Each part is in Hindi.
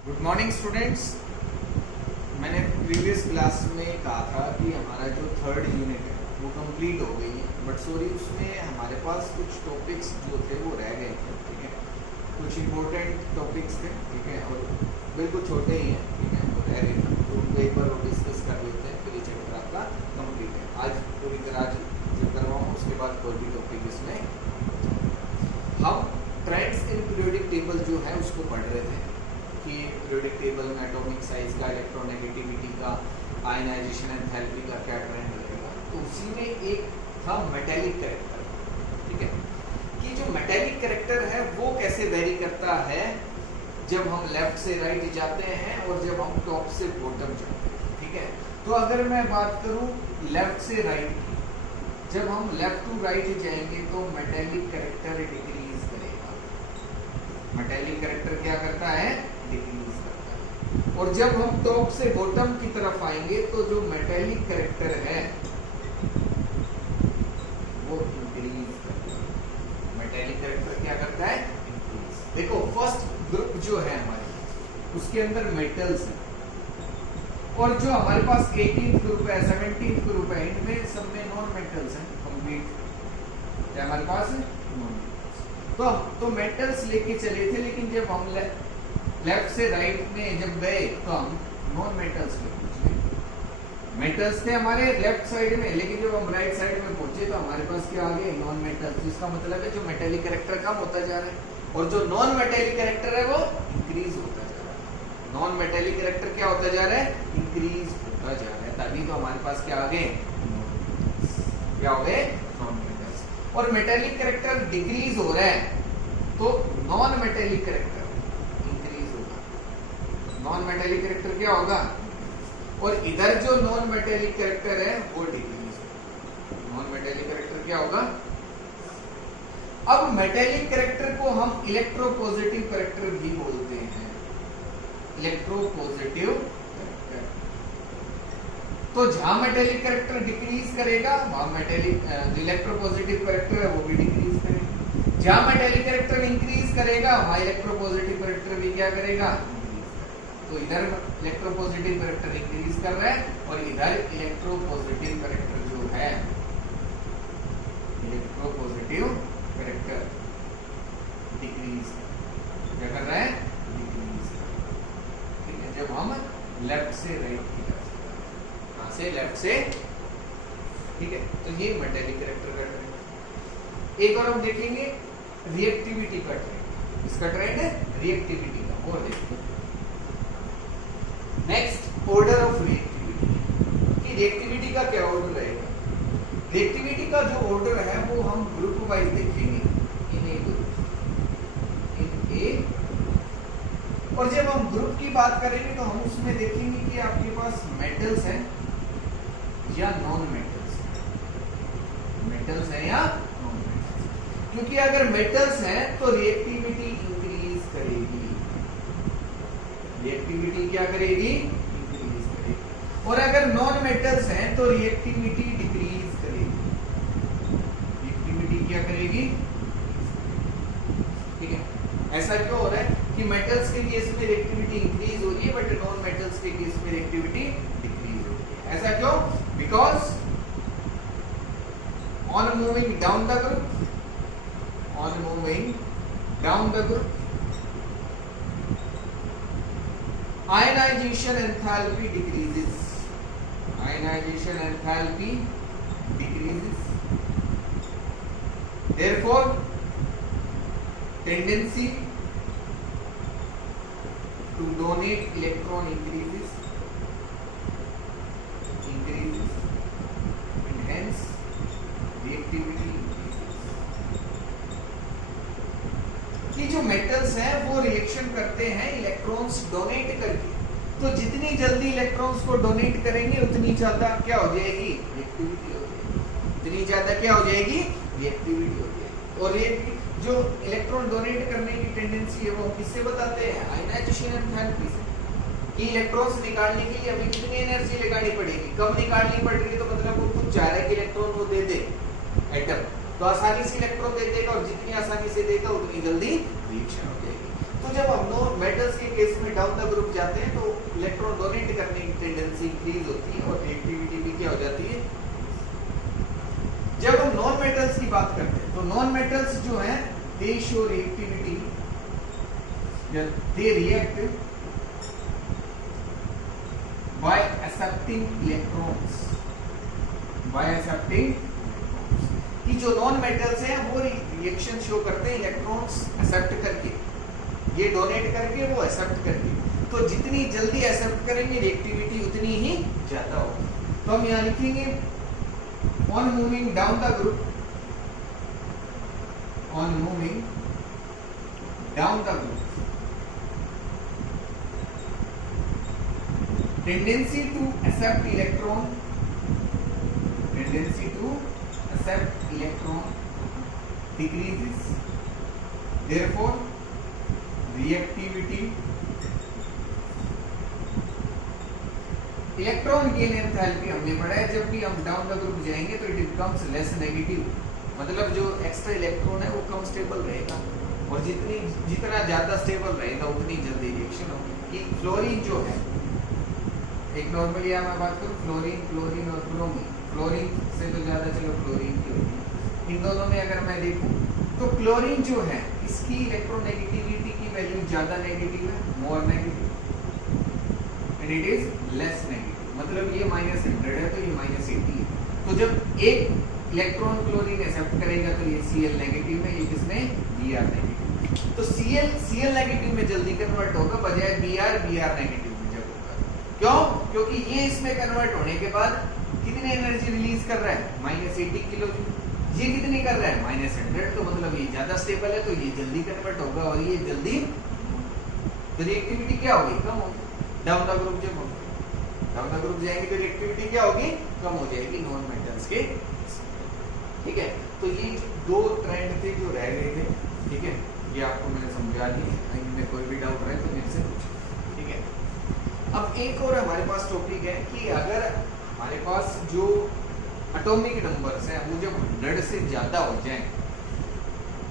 Good morning students. मैंने प्रीवियस क्लास में कहा था कि हमारा जो थर्ड यूनिट है वो कंप्लीट हो गई है, बट सॉरी उसमें हमारे पास कुछ टॉपिक्स जो थे वो रह गए थे। ठीक है, कुछ इम्पोर्टेंट टॉपिक्स थे, ठीक है, और बिल्कुल छोटे ही हैं, ठीक है, वो रह गए थे, तो उनको एक बार डिस्कस कर लेते हैं, फिर ये चैप्टर आपका कंप्लीट है। आज पूरी तरह जो करवाऊँ उसके बाद कोई भी टॉपिक इसमें हम ट्रेंड्स इन पीरियोडिक टेबल जो है उसको पढ़ रहे थे कि पीरियोडिक टेबल में एटॉमिक साइज का, इलेक्ट्रोनेगेटिविटी का, आयनाइजेशन एंथैल्पी का क्या ट्रेंड रहेगा। तो उसी में एक था मेटेलिक कैरेक्टर, ठीक है, कि जो मेटेलिक कैरेक्टर है वो कैसे वेरी करता है जब हम लेफ्ट से राइट जाते हैं और जब हम टॉप से बॉटम जाते हैं। ठीक है, तो अगर मैं बात करूं लेफ्ट से राइट की, जब हम लेफ्ट टू राइट जाएंगे तो मेटेलिक कैरेक्टर डिक्रीज करेगा। मेटेलिक कैरेक्टर क्या करता है? डिक्रीज करता है। और जब हम टॉप से बॉटम की तरफ आएंगे तो जो मेटेलिक कैरेक्टर है वो इंक्रीज करता है। मेटेलिक कैरेक्टर क्या करता है? इंक्रीज। देखो फर्स्ट ग्रुप जो है हमारे उसके अंदर मेटल्स है, और जो हमारे पास 18th ग्रुप है, 17th ग्रुप है, इनमें सब में नॉन मेटल्स हैं कंप्लीट। क्या हमारे पास है? Non metals. तो मेटल्स लेके चले थे, लेकिन जब हम लेफ्ट से राइट में जब गए तो हम नॉन मेटल्स में पहुंचे। मेटल्स थे हमारे लेफ्ट साइड में, लेकिन जब हम राइट साइड में पहुंचे तो हमारे पास क्या आ गए? Non metals. जिसका मतलब है जो मेटेलिक कैरेक्टर कम होता जा रहा है और जो नॉन मेटेलिक कैरेक्टर है वो इंक्रीज होता जा रहा है। नॉन मेटेलिक कैरेक्टर क्या होता जा रहा है? इंक्रीज होता जा रहा है। तभी तो हमारे पास क्या आ गए? क्या हो गए? Non metals. और मेटेलिक कैरेक्टर डिक्रीज हो रहा है तो नॉन मेटेलिक कैरेक्टर इंक्रीज होगा। नॉन मेटेलिक कैरेक्टर क्या होगा? और इधर जो नॉन मेटेलिक कैरेक्टर है वो डिक्रीज होगा। नॉन मेटेलिक कैरेक्टर क्या होगा? अब मेटेलिक कैरेक्टर को हम इलेक्ट्रोपॉजिटिव कैरेक्टर भी बोलते हैं। Electropositive character. तो जहां मेटेलिक कैरेक्टर डिक्रीज करेगा वहां मेटेलिक जो इलेक्ट्रोपॉजिटिव कैरेक्टर है वो भी डिक्रीज करेगा। जहां मेटेलिक कैरेक्टर इंक्रीज करेगा वहां इलेक्ट्रोपॉजिटिव कैरेक्टर भी क्या करेगा? तो इधर इलेक्ट्रोपॉजिटिव कैरेक्टर इंक्रीज कर रहा है और इधर इलेक्ट्रोपॉजिटिव कैरेक्टर जो है, इलेक्ट्रोपॉजिटिव कैरेक्टर डिक्रीज क्या कर रहा है? डिक्रीज। ठीक है, जब हम लेफ्ट से राइट की तरफ, कहां से? लेफ्ट से। ठीक है, तो ये मेटेलिक कैरेक्टर का ट्रेंड। एक और हम देखेंगे रिएक्टिविटी का ट्रेंड। इसका ट्रेंड है रिएक्टिविटी का, और देखिए नेक्स्ट ऑर्डर ऑफ रिएक्टिविटी। कि रिएक्टिविटी का क्या ऑर्डर रहेगा? रिएक्टिविटी का जो ऑर्डर है वो हम ग्रुप वाइज देखेंगे इन ए ग्रुप, इन ए। और जब हम ग्रुप की बात करेंगे तो हम उसमें देखेंगे कि आपके पास मेटल्स हैं या नॉन मेटल्स। मेटल्स हैं या नॉन मेटल्स। क्योंकि अगर मेटल्स हैं तो रिएक्टिविटी इंक्रीज करेगी। रिएक्टिविटी क्या करेगी? इंक्रीज करेगी। और अगर नॉन मेटल्स हैं तो रिएक्टिविटी डिक्रीज करेगी। रिएक्टिविटी क्या करेगी? ठीक है, ऐसा क्यों हो रहा है कि मेटल्स के केस में रिएक्टिविटी इंक्रीज हो रही है बट नॉन मेटल्स के केस में रिएक्टिविटी डिक्रीज हो रही है? ऐसा क्यों? Because on moving down the group, on moving down the group, ionization enthalpy decreases. Ionization enthalpy decreases. Therefore, tendency to donate electron increases, and hence reactivity कि जो मेटल्स हैं वो रिएक्शन करते हैं इलेक्ट्रॉन्स डोनेट करके। तो जितनी जल्दी इलेक्ट्रॉन्स को डोनेट करेंगे उतनी ज्यादा क्या हो जाएगी? रिएक्टिविटी हो जाएगी। उतनी ज्यादा क्या हो जाएगी? रिएक्टिविटी हो जाएगी। और ये जो इलेक्ट्रॉन डोनेट करने की टेंडेंसी है वो किससे बताते हैं? आयनाइजेशन एंथैल्पी से। कि इलेक्ट्रॉन्स निकालने के लिए अभी कितनी एनर्जी लगानी पड़ेगी? कम निकालनी पड़ रही है तो मतलब वो कुछ चाह रहा है कि इलेक्ट्रॉन को दे दे एटम, तो आसानी से इलेक्ट्रॉन दे देगा और जितनी आसानी से देगा उतनी जल्दी रिएक्शन हो जाएगी। तो जब हम नॉन मेटल्स के केस में डाउन द ग्रुप जाते हैं तो इलेक्ट्रॉन डोनेट करने की टेंडेंसी इंक्रीज होती है और रिएक्टिविटी भी क्या हो जाती है। जब हम नॉन मेटल्स की बात करते हैं तो नॉन मेटल्स जो है दे show reactivity, they react bye accepting electrons, bye accepting, कि जो नॉन मेटल्स हैं वो रिएक्शन शो करते हैं इलेक्ट्रॉन्स एक्सेप्ट करके, ये डोनेट करके वो एक्सेप्ट करके, तो जितनी जल्दी एक्सेप्ट करेंगे रिएक्टिविटी उतनी ही ज्यादा होगी। तो हम यहाँ लिखेंगे on moving down the group, on moving down the group, tendency to accept electron, tendency to accept electron decreases, therefore reactivity, electron gain enthalpy हमने पढ़ा है, जब भी हम डाउन द ग्रुप जाएंगे तो इट बिकम्स लेस नेगेटिव, मतलब जो एक्स्ट्रा इलेक्ट्रॉन है वो कम स्टेबल रहेगा और जितना ज्यादा स्टेबल रहेगा उतनी जल्दी रिएक्शन होगी। कि फ्लोरीन जो है, एक नॉर्मली मैं बात करूं फ्लोरीन, क्लोरीन और ब्रोमीन, फ्लोरीन से तो ज्यादा चलो फ्लोरीन की होती है, इन दोनों में अगर मैं देखूं तो क्लोरीन जो है इसकी इलेक्ट्रोनेगेटिविटी की वैल्यू ज्यादा नेगेटिव है, more negative, and it is less negative, मतलब ये -100 है तो ये -80 है। तो जब एक इलेक्ट्रॉन क्लोरीन एक्सेप्ट करेगा तो ये Cl नेगेटिव है, ये किसमें Br नेगेटिव, तो Cl नेगेटिव में जल्दी कन्वर्ट होगा बजाय Br नेगेटिव। क्यों? क्योंकि ये इसमें कन्वर्ट होने के बाद कितनी एनर्जी रिलीज कर रहा है, -80 किलो, ये कितनी कर रहा है -100, तो मतलब ये ज्यादा स्टेबल है तो ये जल्दी कन्वर्ट होगा और ये जल्दी, तो रिएक्टिविटी क्या होगी, कम होगी। डाउन द ग्रुप जब होगी, डाउन द ग्रुप जाएंगे तो रिएक्टिविटी क्या होगी, कम हो जाएगी नॉन मेटल्स के, ठीक है। तो ये दो ट्रेंड थे जो रह गए थे, ठीक है, ये आपको मैंने समझा दिया, इनमें कोई भी डाउट रहे तो मेरे से पूछो, ठीक है। अब एक और हमारे पास टॉपिक है कि अगर हमारे पास जो एटॉमिक नंबर्स हैं वो जब 100 से ज्यादा हो जाएं,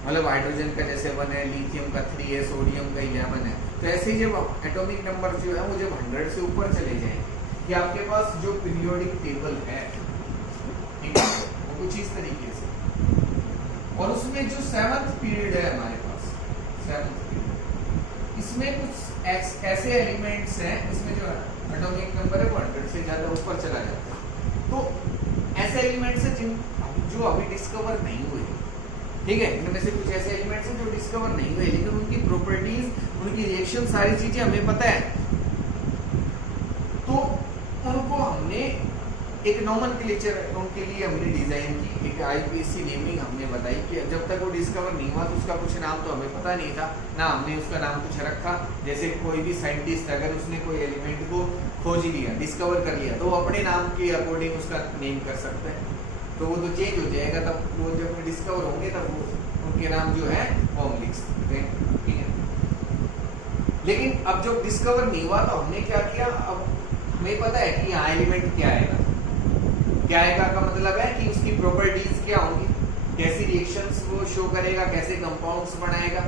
मतलब हाइड्रोजन का जैसे 1 है, लिथियम का 3 है, सोडियम का 11 है, तो ऐसे ही जब एटॉमिक नंबर जो है वो जब 100 से ऊपर चले जाएंगे, कि आपके पास जो पीरियोडिक टेबल है, ठीक है, वो कुछ इस तरीके से, और उसमें जो 7th पीरियड है हमारे पास, 7th पीरियड, इसमें कुछ ऐसे एलिमेंट्स हैं, इसमें जो एटॉमिक नंबर है वो 100 से ज्यादा ऊपर चला जाता है, तो ऐसे एलिमेंट्स हैं जो अभी डिस्कवर नहीं हुए, ठीक है, इनमें से कुछ ऐसे एलिमेंट्स हैं जो डिस्कवर नहीं हुए, लेकिन उनकी प्रॉपर्टीज, उनकी रिएक्शन, सारी चीजें हमें पता है, तो उनको हमने एक नोमेनक्लेचर उनके लिए हमने डिजाइन की, एक आईपीसी नेमिंग हमने बताई कि जब तक वो डिस्कवर नहीं हुआ तो उसका कुछ नाम तो हमें पता नहीं था ना, हमने उसका नाम कुछ रखा। जैसे कोई भी साइंटिस्ट अगर उसने कोई एलिमेंट को खोज लिया, डिस्कवर कर लिया, तो वो अपने नाम के अकॉर्डिंग उसका नेम कर सकते हैं, तो वो तो चेंज हो जाएगा, तब वो जब डिस्कवर होंगे तब वो उनके नाम जो है वो हम लिख सकते हैं, ठीक है। लेकिन अब जब डिस्कवर नहीं हुआ तो हमने क्या किया, अब हमें पता है कि यहाँ एलिमेंट क्या आएगा, क्या आएगा का मतलब है कि उसकी प्रॉपर्टीज क्या होंगी, कैसी रिएक्शंस वो शो करेगा, कैसे कंपाउंड्स बनाएगा,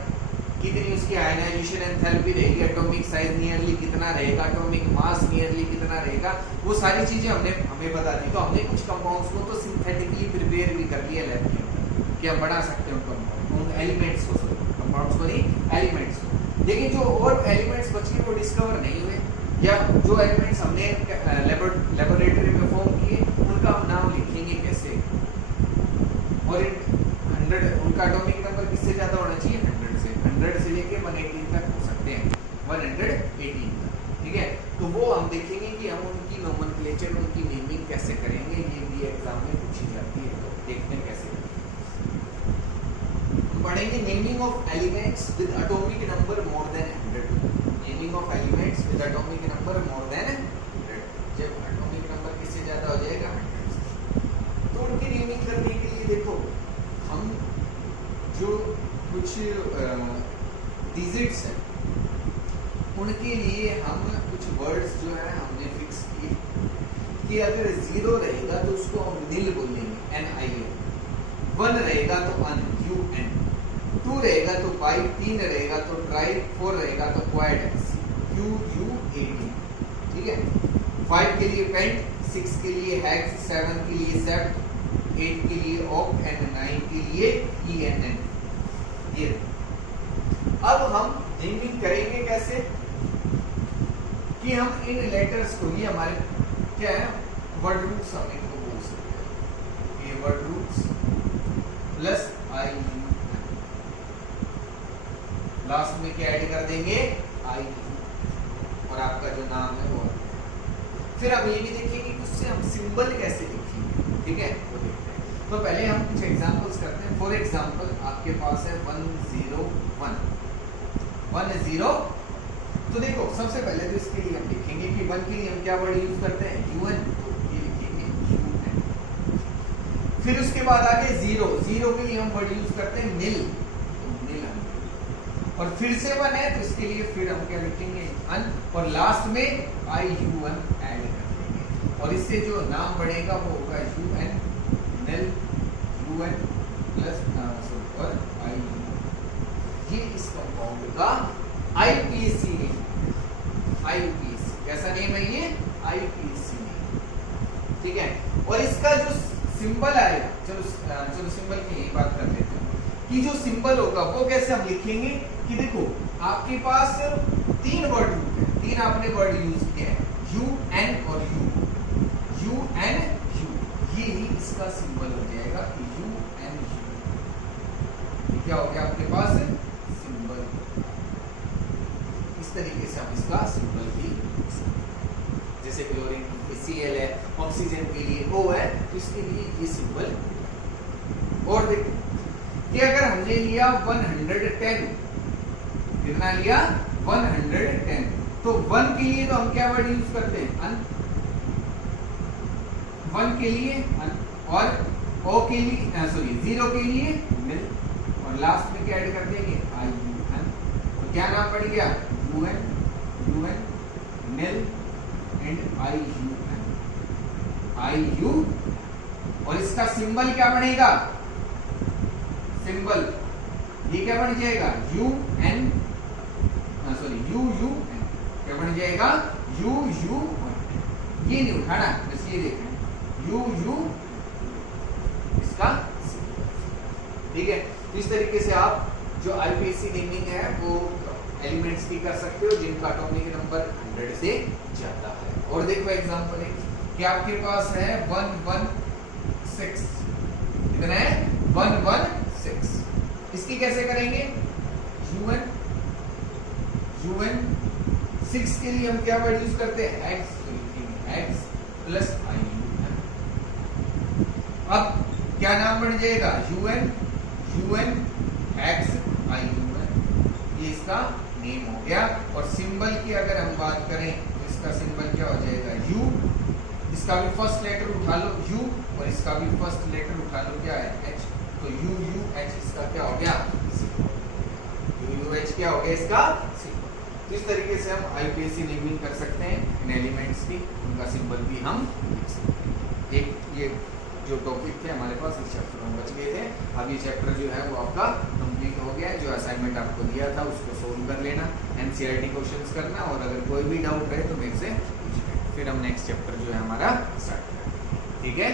कितनी उसकी आयनाइजेशन एंथैल्पी रहेगी, एटॉमिक साइज नियरली कितना रहेगा, एटॉमिक मास नियरली कितना रहेगा, वो सारी चीजें हमें बता दी। तो हमने कुछ कंपाउंड्स को तो सिंथेटिकली प्रिपेयर भी कर लिया लैब के अंदर कि हम बना सकते हैं उन एलिमेंट्स को, कंपाउंड्स को नहीं, एलिमेंट्स को। लेकिन जो और एलिमेंट्स बचे वो डिस्कवर नहीं हुए, या जो एलिमेंट्स हमने लेबोरेटरी में फॉर्म किए उनका हम नाम लिखेंगे कैसे, और 100 उनका एटॉमिक नंबर किससे ज्यादा होना चाहिए, 100 से लेके 118 तक हो सकते हैं, 118 तक, ठीक है। तो वो हम देखेंगे कि हम उनकी नोमेनक्लेचर, उनकी नेमिंग कैसे करेंगे, ये भी एग्जाम में पूछी जाती है, तो देखते हैं कैसे पढ़ेंगे। Naming of elements with atomic number more than 100, naming of elements with atomic number more than 100, जब एटॉमिक नंबर किससे ज्यादा हो जाएगा 100, तो उनकी नेमिंग करने के लिए देखो हम जो कुछ डिजिट्स हैं उनके लिए हम कुछ वर्ड्स जो है हमने फिक्स किए कि अगर 0 रहेगा तो उसको हम निल बोलेंगे, NIL, 1 रहेगा तो UN, 2 रहेगा तो पाई, 3 रहेगा तो ट्राई, 4 रहेगा तो क्वाड, QUAD, ठीक है। 5 के लिए पेंट, 6 के लिए हेक्स, 7 के लिए सेप्ट, 8 के लिए ऑक्ट एंड 9 के लिए ENN। ये अब हम नेमिंग करेंगे कैसे कि हम इन लेटर्स को, ये हमारे क्या है वर्ड रूट्स, हम इनको बोल सकते हैं, ये word roots plus IU, last में क्या ऐड कर देंगे IU, और आपका जो नाम है वो। फिर हम ये भी देखेंगे कि उससे हम सिंबल कैसे लिखेंगे, ठीक है, वो देखते हैं। तो पहले हम कुछ एग्जांपल्स करते हैं। फॉर एग्जांपल आपके पास है 101, 10, तो देखो सबसे पहले तो इसके लिए हम लिखेंगे कि 1 के लिए हम क्या वर्ड यूज करते हैं, UN, तो ये लिखेंगे UN। फिर उसके बाद आगे 0 के लिए हम वर्ड यूज करते हैं nil, तो nil हम, और फिर से 1 है तो इसके लिए फिर हम क्या लिखेंगे अन, और लास्ट में IUN ऐड कर देंगे, और इससे जो नाम बढ़ेगा वो होगा UN, nil, UN प्लस और IU। ये इस कंपाउंड का IPSC नेम, IPSC कैसा नेम है ये, IPSC नेम, ठीक है। और इसका जो सिंबल आएगा, चलो सिंबल की यही बात कर लेते हैं कि जो सिंबल होगा वो कैसे हम लिखेंगे कि देखो आपके पास 3 वर्ड रूट है, 3 आपने वर्ड यूज किए हैं, UN और U, UN U, ये ही इसका सिंबल हो जाएगा कि UN U। ये क्या हो गया आपके पास सिंबल, इस तरीके से हम इसका सिंबल भी, जैसे क्लोरीन Cl है, ऑक्सीजन के लिए O है, तो इसके लिए ये सिंबल। और देखो कि अगर हमने लिया 110, कितना लिया 110, तो 1 के लिए तो हम क्या वर्ड यूज करते हैं अन, 1 के लिए अन, और O के लिए सॉरी 0 के लिए nil, और लास्ट में क्या ऐड कर देंगे IUN। तो क्या नाम पड़ गया UN, nil एंड IU, और इसका सिंबल क्या बनेगा, सिंबल ये क्या बन जाएगा UN, UUN, क्या बन जाएगा UUN, ये नहीं उठाना, बस ये देखें UU इसका, ठीक है। इस तरीके से आप जो IPSC नेमिंग है वो एलिमेंट्स की कर सकते हो जिनका एटॉमिक नंबर 100 से ज्यादा है। और देखो एग्जांपल है कि आपके पास है 116, कितना है 116, इसकी कैसे करेंगे UN 6 के लिए हम क्या वर्ड यूज करते हैं X प्लस IUN। अब क्या नाम बन जाएगा UN X IUN, ये इसका नेम हो गया। और सिंबल की अगर हम बात करें तो इसका सिंबल क्या हो जाएगा U, इसका भी फर्स्ट लेटर उठा लो U, और इसका भी फर्स्ट लेटर उठा लो क्या है H, तो UUH इसका क्या हो गया UUH क्या हो गया इसका सिंबल। तो इस तरीके से हम IPSC नेमिंग कर सकते हैं इन एलिमेंट्स की, उनका सिंबल भी हम लिख सकते हैं। एक ये जो टॉपिक थे हमारे पास इस चैप्टर में बच गए थे, अब ये चैप्टर जो है वो आपका कंप्लीट हो गया है। जो असाइनमेंट आपको दिया था उसको सोल्व कर लेना, NCERT क्वेश्चंस करना, और अगर कोई भी डाउट रहे तो मेरे से पूछना, फिर हम नेक्स्ट चैप्टर जो है हमारा स्टार्ट करेंगे, ठीक है।